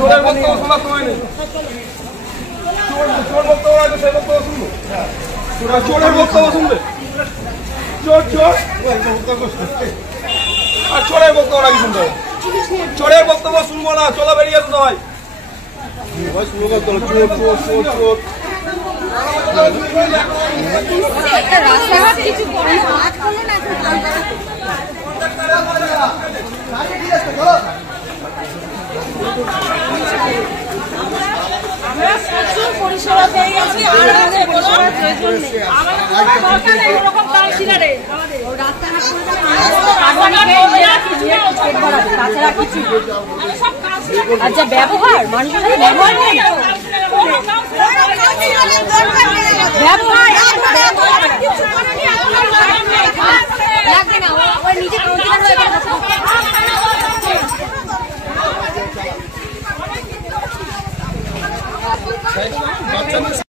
চোরের বক্তব্য শোনার সময় নেই। চোর বক্তব্য আছে, সেই বক্তব্য শুনবো? চোরের বক্তব্য শুনবে? চোর চোর আর চোরের বক্তব্য নাকি শুনতে হবে? চোরের বক্তব্য শুনবো না, চলো বেরিয়ে আসো সবাই। রাস্তাঘাট কিছু করে হাত করলো না। আমরা প্রচুর পরিষেবা পেয়ে গেছি, আর আমাদের পরিষেবার প্রয়োজন নেই। আমাদের সরকার এরকম কাউন্সিলরে আমাদের রাস্তাঘাট তাছাড়া কিছু আচ্ছা ব্যবহার মানুষের সাথে ব্যবহার নেই, ব্যবহার লাগবে না, ওই নিজে কাউন্সিলর